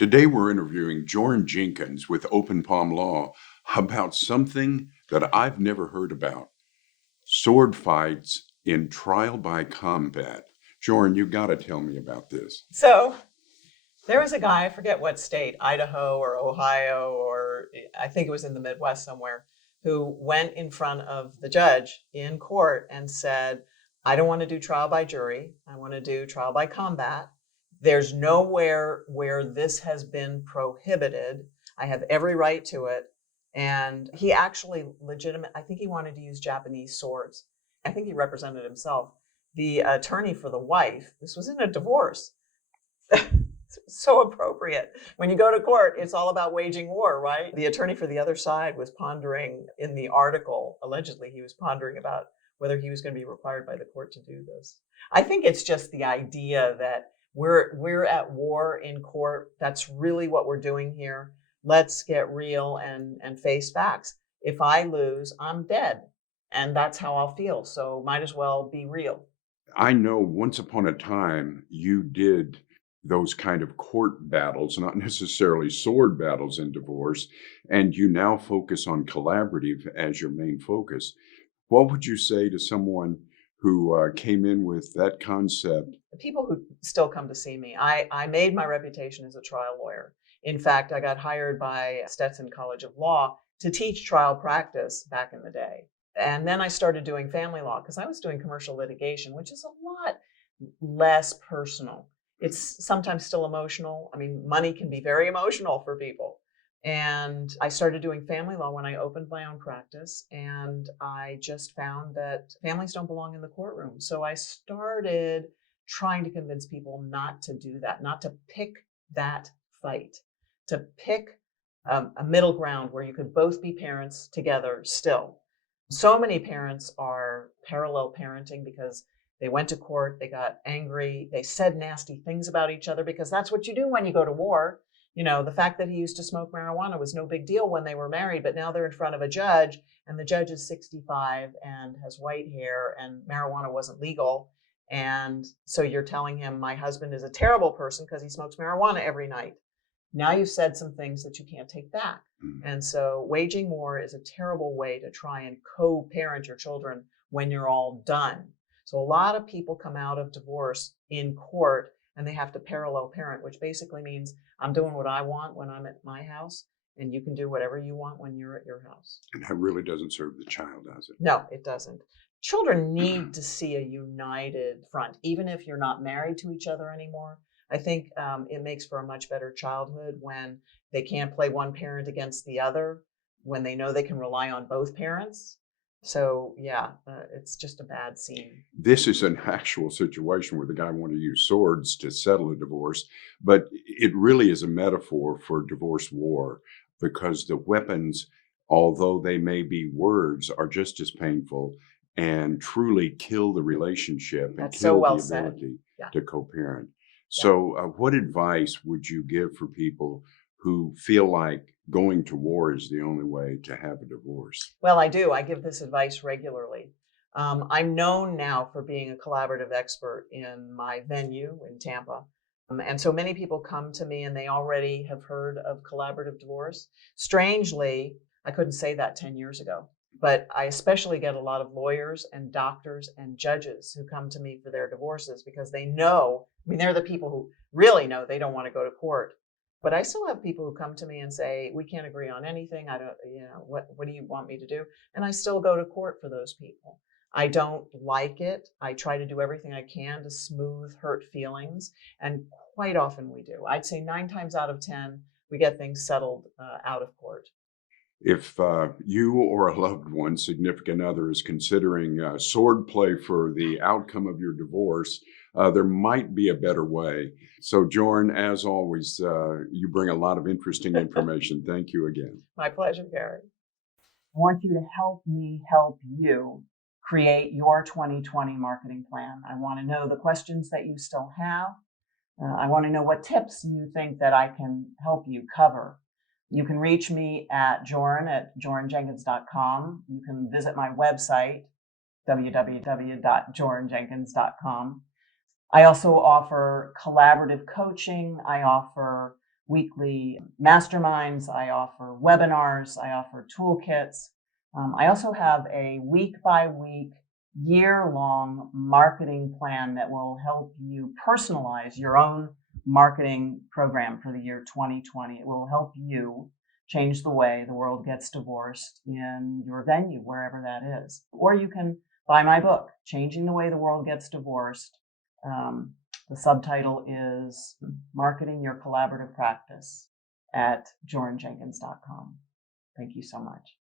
Today we're interviewing Joryn Jenkins with Open Palm Law about something that I've never heard about: sword fights in trial by combat. Joryn, you got to tell me about this. So there was a guy, I forget what state, Idaho or Ohio, or I think it was in the Midwest somewhere, who went in front of the judge in court and said, I don't want to do trial by jury. I want to do trial by combat. There's nowhere where this has been prohibited. I have every right to it. And he actually I think he wanted to use Japanese swords. I think he represented himself. The attorney for the wife, this was in a divorce. So appropriate. When you go to court, it's all about waging war, right? The attorney for the other side was pondering in the article, allegedly, he was pondering about whether he was going to be required by the court to do this. I think it's just the idea that we're at war in court. That's really what we're doing here. Let's get real and face facts. If I lose, I'm dead. And that's how I'll feel. So might as well be real. I know once upon a time you did those kind of court battles, not necessarily sword battles in divorce, and you now focus on collaborative as your main focus. What would you say to someone who came in with that concept? The people who still come to see me, I made my reputation as a trial lawyer. In fact, I got hired by Stetson College of Law to teach trial practice back in the day. And then I started doing family law because I was doing commercial litigation, which is a lot less personal. It's sometimes still emotional. I mean, money can be very emotional for people. And I started doing family law when I opened my own practice. And I just found that families don't belong in the courtroom. So I started trying to convince people not to do that, not to pick that fight, to pick a middle ground where you could both be parents together still. So many parents are parallel parenting because they went to court, they got angry, they said nasty things about each other because that's what you do when you go to war. You know, the fact that he used to smoke marijuana was no big deal when they were married, but now they're in front of a judge and the judge is 65 and has white hair and marijuana wasn't legal. And so you're telling him, my husband is a terrible person because he smokes marijuana every night. Now you've said some things that you can't take back. And so waging war is a terrible way to try and co-parent your children when you're all done. So a lot of people come out of divorce in court and they have to parallel parent, which basically means I'm doing what I want when I'm at my house and you can do whatever you want when you're at your house. And that really doesn't serve the child, does it? No, it doesn't. Children need to see a united front, even if you're not married to each other anymore. I think it makes for a much better childhood when they can't play one parent against the other, when they know they can rely on both parents. So yeah, it's just a bad scene. This is an actual situation where the guy wanted to use swords to settle a divorce, but it really is a metaphor for divorce war because the weapons, although they may be words, are just as painful and truly kill the relationship and That's so kill well the said. ability Yeah. to co-parent. Yeah. So what advice would you give for people who feel like going to war is the only way to have a divorce? Well, I do. I give this advice regularly. I'm known now for being a collaborative expert in my venue in Tampa. And so many people come to me and they already have heard of collaborative divorce. Strangely, I couldn't say that 10 years ago, but I especially get a lot of lawyers and doctors and judges who come to me for their divorces because they know, I mean, they're the people who really know they don't want to go to court. But I still have people who come to me and say, we can't agree on anything. I don't, what do you want me to do? And I still go to court for those people. I don't like it. I try to do everything I can to smooth hurt feelings. And quite often we do. I'd say 9 times out of 10, we get things settled out of court. If you or a loved one, significant other, is considering sword play for the outcome of your divorce, there might be a better way. So, Joryn, as always, you bring a lot of interesting information. Thank you again. My pleasure, Gary. I want you to help me help you create your 2020 marketing plan. I want to know the questions that you still have. I want to know what tips you think that I can help you cover. You can reach me at jorynjenkins.com. You can visit my website, www.jorynjenkins.com. I also offer collaborative coaching. I offer weekly masterminds. I offer webinars. I offer toolkits. I also have a week-by-week, year-long marketing plan that will help you personalize your own marketing program for the year 2020. It will help you change the way the world gets divorced in your venue, wherever that is. Or you can buy my book, Changing the Way the World Gets Divorced. The subtitle is Marketing Your Collaborative Practice at jorynjenkins.com. Thank you so much.